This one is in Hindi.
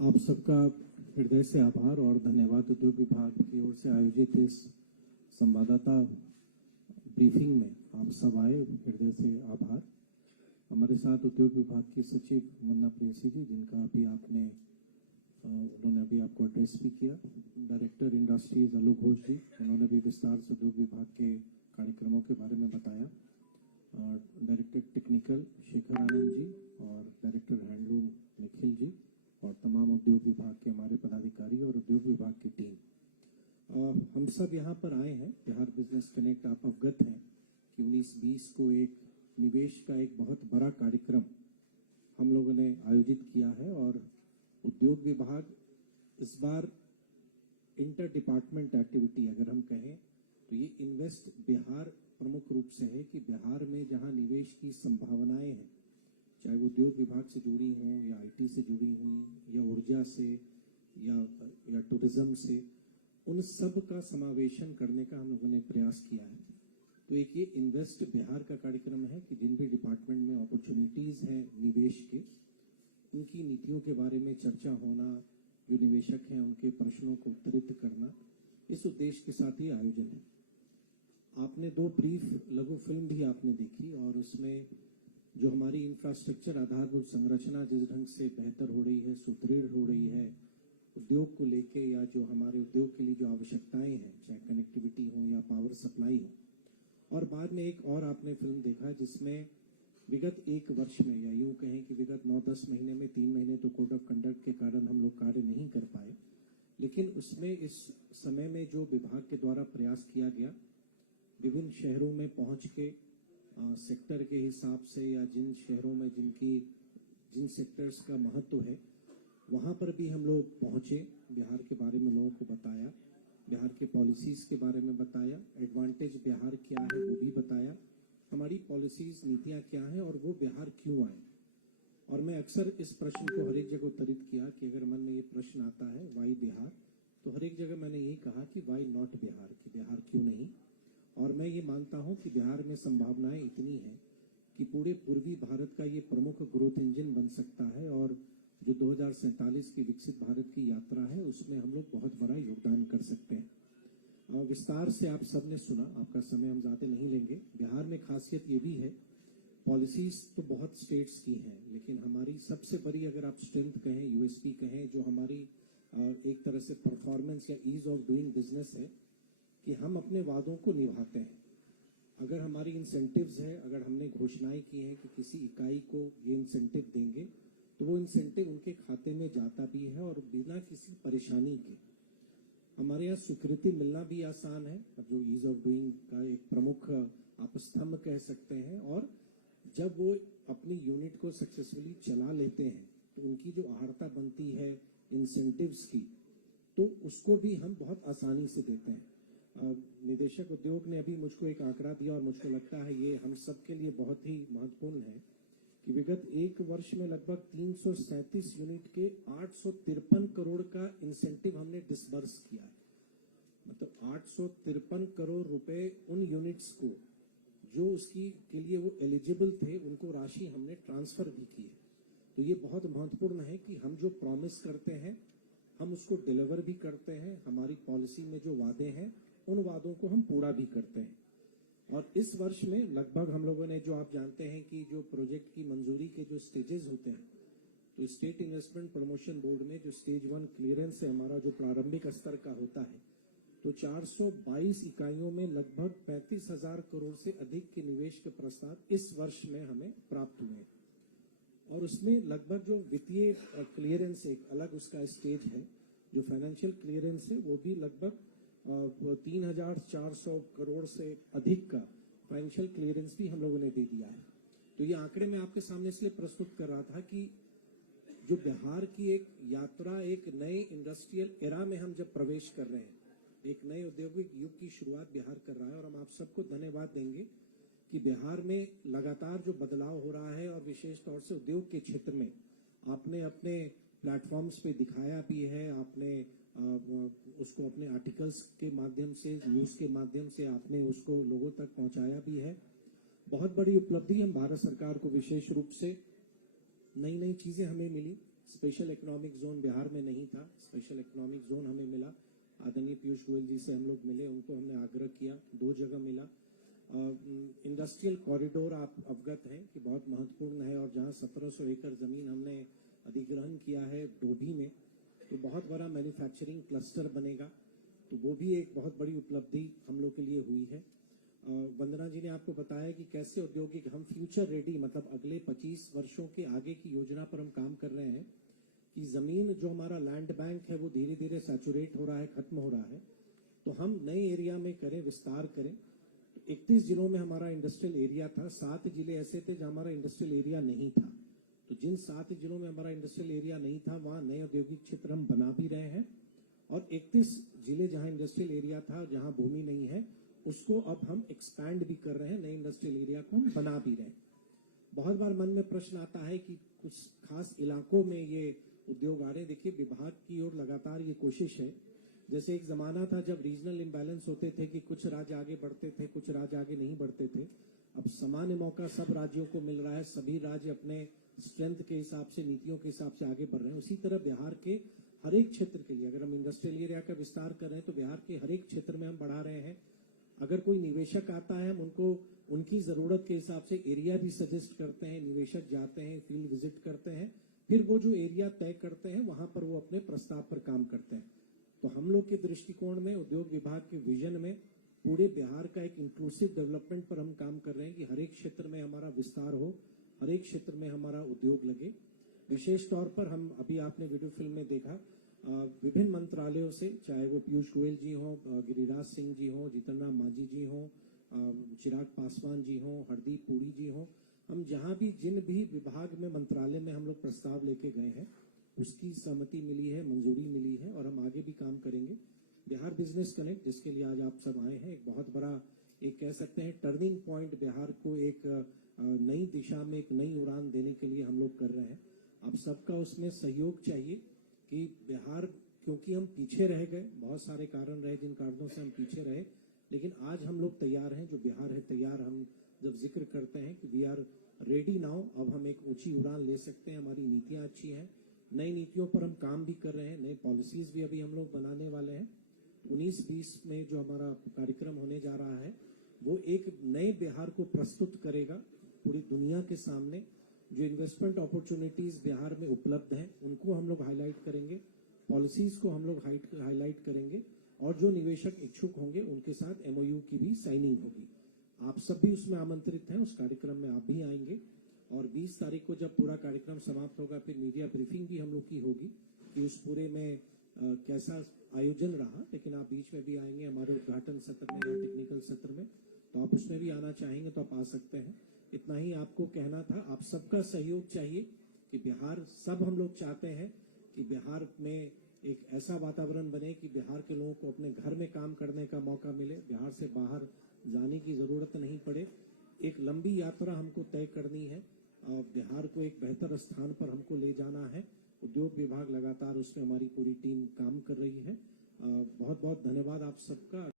आप सबका हृदय से आभार और धन्यवाद। उद्योग विभाग की ओर से आयोजित इस संवाददाता ब्रीफिंग में आप सब आए, हृदय से आभार। हमारे साथ उद्योग विभाग की सचिव मुन्ना प्रेयसी जी, जिनका अभी उन्होंने अभी आपको एड्रेस भी किया। डायरेक्टर इंडस्ट्रीज अलू घोष जी, उन्होंने भी विस्तार से उद्योग विभाग के कार्यक्रमों के बारे में बताया। डायरेक्टर टेक्निकल शेखर आनंद जी और डायरेक्टर हैंडलूम निखिल जी और तमाम उद्योग विभाग के हमारे पदाधिकारी और उद्योग विभाग की टीम, हम सब यहाँ पर आए हैं। बिहार बिजनेस कनेक्ट, आप अवगत हैं कि 19-20 को एक निवेश का एक बहुत बड़ा कार्यक्रम हम लोगों ने आयोजित किया है और उद्योग विभाग इस बार इंटर डिपार्टमेंट एक्टिविटी अगर हम कहें तो ये इन्वेस्ट बिहार प्रमुख रूप से है कि बिहार में जहां निवेश की संभावनाएं हैं, चाहे वो उद्योग विभाग से जुड़ी हों या आईटी से जुड़ी हुई या ऊर्जा से या टूरिज्म से, उन सब का समावेशन करने का हम लोगों ने प्रयास किया है। तो एक ये इन्वेस्ट बिहार का कार्यक्रम है कि जिन भी डिपार्टमेंट में अपॉर्चुनिटीज हैं निवेश के, उनकी नीतियों के बारे में चर्चा होना, जो निवेशक हैं उनके प्रश्नों को उत्तरित करना, इस उद्देश्य के साथ ही आयोजन है। आपने 2 ब्रीफ लघु फिल्म भी आपने देखी और उसमें जो हमारी इंफ्रास्ट्रक्चर आधारभूत संरचना जिस ढंग से बेहतर हो रही है, सुदृढ़ हो रही है, उद्योग को लेके या जो हमारे उद्योग के लिए जो आवश्यकताएं हैं, चाहे कनेक्टिविटी हो या पावर सप्लाई हो। और बाद में एक और आपने फिल्म देखा जिसमें विगत 1 वर्ष में या यूं कहें कि विगत 9-10 महीने में 3 महीने तो कोड ऑफ कंडक्ट के कारण हम लोग कार्य नहीं कर पाए, लेकिन उसमें इस समय में जो विभाग के द्वारा प्रयास किया गया, विभिन्न शहरों में पहुंच के सेक्टर के हिसाब से या जिन शहरों में जिन सेक्टर्स का महत्व है वहां पर भी हम लोग पहुंचे, बिहार के बारे में लोगों को बताया, बिहार के पॉलिसीज के बारे में बताया, एडवांटेज बिहार क्या है वो भी बताया, हमारी पॉलिसीज नीतियां क्या हैं और वो बिहार क्यों आए। और मैं अक्सर इस प्रश्न को हर एक जगह उत्तरित किया कि अगर मन में ये प्रश्न आता है वाई बिहार, तो हर एक जगह मैंने यही कहा कि वाई नॉट बिहार, कि बिहार क्यों नहीं। और मैं ये मानता हूं कि बिहार में संभावनाएं इतनी हैं कि पूरे पूर्वी भारत का ये प्रमुख ग्रोथ इंजन बन सकता है और जो 2047 की विकसित भारत की यात्रा है उसमें हम लोग बहुत बड़ा योगदान कर सकते हैं। विस्तार से आप सबने सुना, आपका समय हम ज्यादा नहीं लेंगे। बिहार में खासियत ये भी है, पॉलिसीज तो बहुत स्टेट्स की हैं, लेकिन हमारी सबसे बड़ी अगर आप स्ट्रेंथ कहें, यूएसपी कहें, जो हमारी एक तरह से परफॉर्मेंस या ईज ऑफ डूइंग बिजनेस है कि हम अपने वादों को निभाते हैं। अगर हमारी इंसेंटिव्स है, अगर हमने घोषणाएं की हैं कि किसी इकाई को ये इंसेंटिव देंगे, तो वो इंसेंटिव उनके खाते में जाता भी है और बिना किसी परेशानी के। हमारे यहाँ स्वीकृति मिलना भी आसान है, जो ईज ऑफ डूइंग का एक प्रमुख आप स्तंभ कह सकते हैं। और जब वो अपनी यूनिट को सक्सेसफुली चला लेते हैं तो उनकी जो आहर्ता बनती है इंसेंटिव्स की, तो उसको भी हम बहुत आसानी से देते हैं। निदेशक उद्योग ने अभी मुझको एक आंकड़ा दिया और मुझको लगता है ये हम सबके लिए बहुत ही महत्वपूर्ण है कि विगत 1 वर्ष में लगभग 337 यूनिट के 853 करोड़ का इंसेंटिव हमने डिसबर्स किया है। मतलब 853 करोड़ रुपए उन यूनिट्स को जो उसकी के लिए वो एलिजिबल थे, उनको राशि हमने ट्रांसफर भी की है। तो ये बहुत महत्वपूर्ण है कि हम जो प्रॉमिस करते हैं हम उसको डिलीवर भी करते हैं। हमारी पॉलिसी में जो वादे हैं उन वादों को हम पूरा भी करते हैं। और इस वर्ष में लगभग हम लोगों ने, जो आप जानते हैं कि जो प्रोजेक्ट की मंजूरी के जो स्टेजेस होते हैं, तो स्टेट इन्वेस्टमेंट प्रमोशन बोर्ड में जो स्टेज 1 क्लियरेंस है हमारा, जो प्रारंभिक स्तर का होता है, तो 422 इकाइयों में लगभग 35,000 करोड़ से अधिक के निवेश के प्रस्ताव इस वर्ष में हमें प्राप्त हुए। और उसमें लगभग जो वित्तीय क्लियरेंस, एक अलग उसका स्टेज है, जो फाइनेंशियल क्लियरेंस है, वो भी लगभग 3,400 करोड़ से अधिक का फाइनेंशियल क्लियरेंस भी हम लोगों ने दे दिया है। तो ये आंकड़े मैं आपके सामने इसलिए प्रस्तुत कर रहा था कि जो बिहार की एक यात्रा, एक नए इंडस्ट्रियल एरा में हम जब प्रवेश कर रहे हैं, एक नए औद्योगिक युग की शुरुआत बिहार कर रहा है। और हम आप सबको धन्यवाद देंगे कि बिहार में लगातार जो बदलाव हो रहा है और विशेष तौर से उद्योग के क्षेत्र में आपने अपने प्लेटफॉर्म्स पे दिखाया भी है, आपने उसको अपने आर्टिकल्स के माध्यम से, न्यूज के माध्यम से आपने उसको लोगों तक पहुंचाया भी है। बहुत बड़ी उपलब्धि हम भारत सरकार को, विशेष रूप से नई नई चीजें हमें मिली, स्पेशल इकोनॉमिक जोन बिहार में नहीं था, स्पेशल इकोनॉमिक जोन हमें मिला। आदरणीय पीयूष गोयल जी से हम लोग मिले, उनको हमने आग्रह किया, 2 जगह मिला। इंडस्ट्रियल कॉरिडोर आप अवगत हैं कि बहुत महत्वपूर्ण है, और जहां 1700 एकड़ जमीन हमने अधिग्रहण किया है डोभी में, तो बहुत बड़ा मैन्युफैक्चरिंग क्लस्टर बनेगा, तो वो भी एक बहुत बड़ी उपलब्धि हम लोग के लिए हुई है। वंदना जी ने आपको बताया कि कैसे औद्योगिक हम फ्यूचर रेडी, मतलब अगले 25 वर्षों के आगे की योजना पर हम काम कर रहे हैं कि जमीन जो हमारा लैंड बैंक है वो धीरे धीरे सैचुरेट हो रहा है, खत्म हो रहा है, तो हम नए एरिया में करें, विस्तार करें। 31 जिलों में हमारा इंडस्ट्रियल एरिया था, 7 जिले ऐसे थे जहां हमारा इंडस्ट्रियल एरिया नहीं था, तो जिन 7 जिलों में हमारा इंडस्ट्रियल एरिया नहीं था वहां नए औद्योगिक क्षेत्र हम बना भी रहे हैं, और 31 जिले जहां इंडस्ट्रियल एरिया था, जहां भूमि नहीं है, उसको अब हम एक्सपैंड भी कर रहे हैं, नए इंडस्ट्रियल एरिया को हम बना भी रहे हैं। बहुत बार मन में प्रश्न आता है कि कुछ खास इलाकों में ये उद्योग आ रहे हैं। देखिए, विभाग की ओर लगातार ये कोशिश है। जैसे एक जमाना था जब रीजनल इम्बैलेंस होते थे कि कुछ राज्य आगे बढ़ते थे, कुछ राज्य आगे नहीं बढ़ते थे। अब सामान्य मौका सब राज्यों को मिल रहा है, सभी राज्य अपने स्ट्रेंथ के हिसाब से, नीतियों के हिसाब से आगे बढ़ रहे हैं। उसी तरह बिहार के हर एक क्षेत्र के लिए, अगर हम इंडस्ट्रियल एरिया का विस्तार कर रहे हैं तो बिहार के हर एक क्षेत्र में हम बढ़ा रहे हैं। अगर कोई निवेशक आता है, हम उनको उनकी जरूरत के हिसाब से एरिया भी सजेस्ट करते हैं, निवेशक जाते हैं, फील्ड विजिट करते हैं, फिर वो जो एरिया तय करते हैं वहां पर वो अपने प्रस्ताव पर काम करते हैं। तो हम लोग के दृष्टिकोण में, उद्योग विभाग के विजन में, पूरे बिहार का एक इंक्लूसिव डेवलपमेंट पर हम काम कर रहे हैं कि हर एक क्षेत्र में हमारा विस्तार हो, हर एक क्षेत्र में हमारा उद्योग लगे। विशेष तौर पर हम, अभी आपने वीडियो फिल्म में देखा, विभिन्न मंत्रालयों से, चाहे वो पीयूष गोयल जी हों, गिरिराज सिंह जी हों, जीतन राम मांझी जी हों, चिराग पासवान जी हों, हरदीप पुरी जी हों, हम जहां भी, जिन भी विभाग में, मंत्रालय में हम लोग प्रस्ताव लेके गए हैं, उसकी सहमति मिली है, मंजूरी मिली है, और हम आगे भी काम करेंगे। बिहार बिजनेस कनेक्ट, जिसके लिए आज आप सब आए हैं, एक बहुत बड़ा, एक कह सकते हैं टर्निंग पॉइंट, बिहार को एक नई दिशा में एक नई उड़ान देने के लिए हम लोग कर रहे हैं। आप सबका उसमें सहयोग चाहिए कि बिहार, क्योंकि हम पीछे रह गए, बहुत सारे कारण रहे जिन कारणों से हम पीछे रहे, लेकिन आज हम लोग तैयार हैं, जो बिहार है तैयार। हम जब जिक्र करते हैं कि वी आर रेडी नाउ, अब हम एक ऊंची उड़ान ले सकते हैं, हमारी नीतियां अच्छी हैं, नई नीतियों पर हम काम भी कर रहे हैं, नए पॉलिसीज भी अभी हम लोग बनाने वाले हैं। 19-20 में जो हमारा कार्यक्रम होने जा रहा है वो एक नए बिहार को प्रस्तुत करेगा पूरी दुनिया के सामने। जो इन्वेस्टमेंट अपॉर्चुनिटीज बिहार में उपलब्ध हैं उनको हम लोग हाईलाइट करेंगे, पॉलिसीज को हम लोग हाईलाइट करेंगे, और जो निवेशक इच्छुक होंगे उनके साथ MOU की भी साइनिंग होगी। आप सब भी उसमें आमंत्रित हैं, उस कार्यक्रम में आप भी आएंगे। और 20 तारीख को जब पूरा कार्यक्रम समाप्त होगा, फिर मीडिया ब्रीफिंग भी हम लोग की होगी कि उस पूरे में कैसा आयोजन रहा। लेकिन आप बीच में भी आएंगे हमारे उद्घाटन सत्र में या टेक्निकल सत्र में, तो आप उसमें भी आना चाहेंगे तो आप आ सकते हैं। इतना ही आपको कहना था। आप सबका सहयोग चाहिए कि बिहार, सब हम लोग चाहते हैं कि बिहार में एक ऐसा वातावरण बने कि बिहार के लोगों को अपने घर में काम करने का मौका मिले, बिहार से बाहर जाने की जरूरत नहीं पड़े। एक लंबी यात्रा हमको तय करनी है, बिहार को एक बेहतर स्थान पर हमको ले जाना है। उद्योग विभाग लगातार उसमें, हमारी पूरी टीम काम कर रही है। बहुत बहुत धन्यवाद आप सबका।